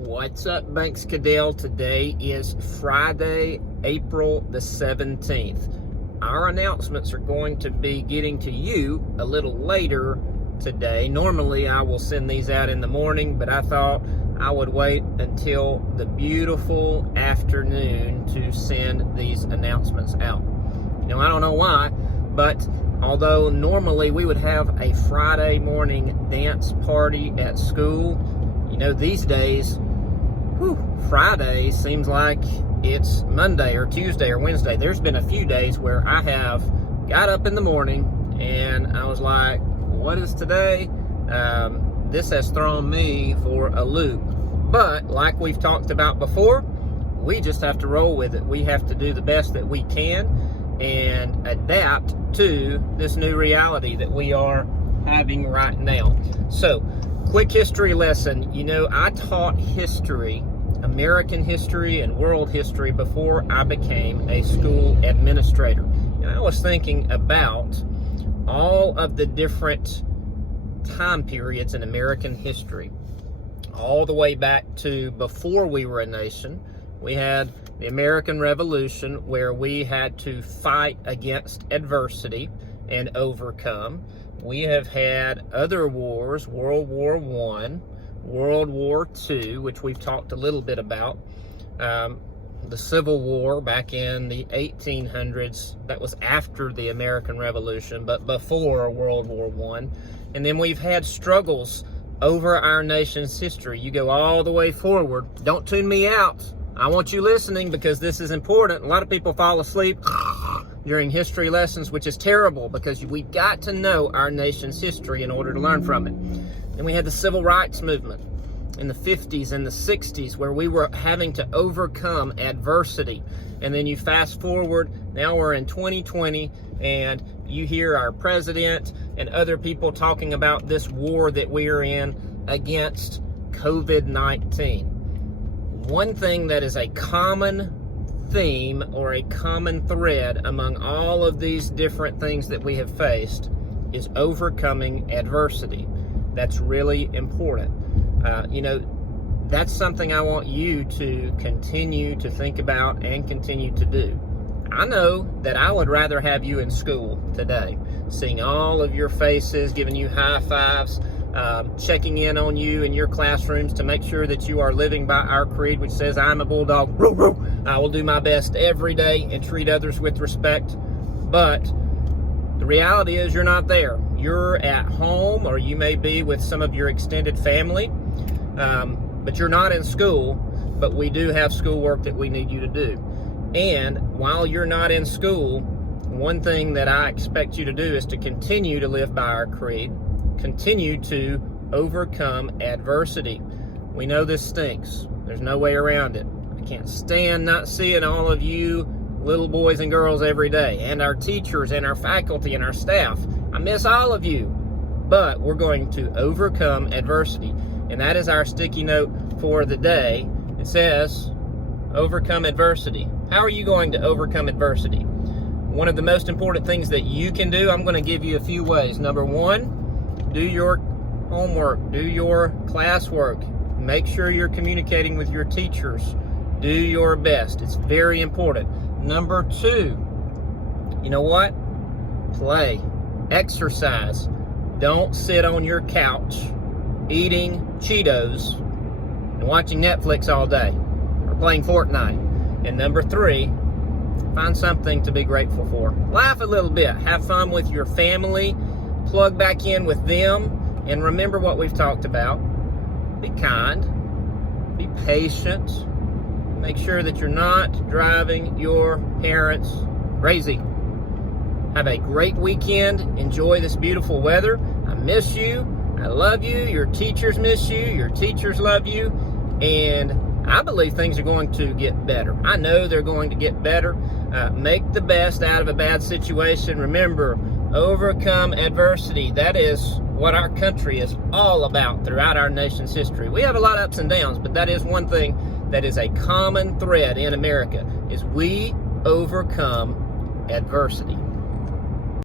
What's up, Banks Cadell? Today is Friday, April the 17th. Our announcements are going to be getting to you a little later today. Normally, I will send these out in the morning, but I thought I would wait until the beautiful afternoon to send these announcements out. I don't know why, but although normally we would have a Friday morning dance party at school, these days, Friday seems like it's Monday or Tuesday or Wednesday. There's been a few days where I have got up in the morning and I was like, what is today? This has thrown me for a loop. But like we've talked about before, we just have to roll with it. We have to do the best that we can and adapt to this new reality that we are having right now. So, quick history lesson. I taught history, American history and world history before I became a school administrator. And I was thinking about all of the different time periods in American history, all the way back to before we were a nation. We had the American Revolution, where we had to fight against adversity and overcome. We have had other wars, World War I, World War II, which we've talked a little bit about, the Civil War back in the 1800s. That was after the American Revolution, but before World War I. And then we've had struggles over our nation's history. You go all the way forward. Don't tune me out. I want you listening because this is important. A lot of people fall asleep during history lessons, which is terrible because we've got to know our nation's history in order to learn from it. Then we had the Civil Rights Movement in the 50s and the 60s, where we were having to overcome adversity. And then you fast forward, now we're in 2020, and you hear our president and other people talking about this war that we are in against COVID-19. One thing that is a common theme or a common thread among all of these different things that we have faced is overcoming adversity. That's really important. That's something I want you to continue to think about and continue to do. I know that I would rather have you in school today, seeing all of your faces, giving you high fives, checking in on you in your classrooms to make sure that you are living by our creed, which says, I'm a bulldog. I will do my best every day and treat others with respect. But the reality is you're not there. You're at home, or you may be with some of your extended family, but you're not in school. But we do have schoolwork that we need you to do. And while you're not in school, one thing that I expect you to do is to continue to live by our creed, continue to overcome adversity. We know this stinks. There's no way around it. I can't stand not seeing all of you little boys and girls every day, and our teachers and our faculty and our staff. I miss all of you, but we're going to overcome adversity. And that is our sticky note for the day. It says, overcome adversity. How are you going to overcome adversity? One of the most important things that you can do, I'm going to give you a few ways. Number one, do your homework, do your classwork. Make sure you're communicating with your teachers. Do your best. It's very important. Number two, play, exercise. Don't sit on your couch eating Cheetos and watching Netflix all day or playing Fortnite. And number three, find something to be grateful for. Laugh a little bit. Have fun with your family. Plug back in with them. And remember what we've talked about. Be kind. Be patient. Make sure that you're not driving your parents crazy. Have a great weekend. Enjoy this beautiful weather. I miss you. I love you. Your teachers miss you. Your teachers love you. And I believe things are going to get better. I know they're going to get better. Make the best out of a bad situation. Remember, overcome adversity. That is what our country is all about throughout our nation's history. We have a lot of ups and downs, but that is one thing that is a common thread in America, is we overcome adversity.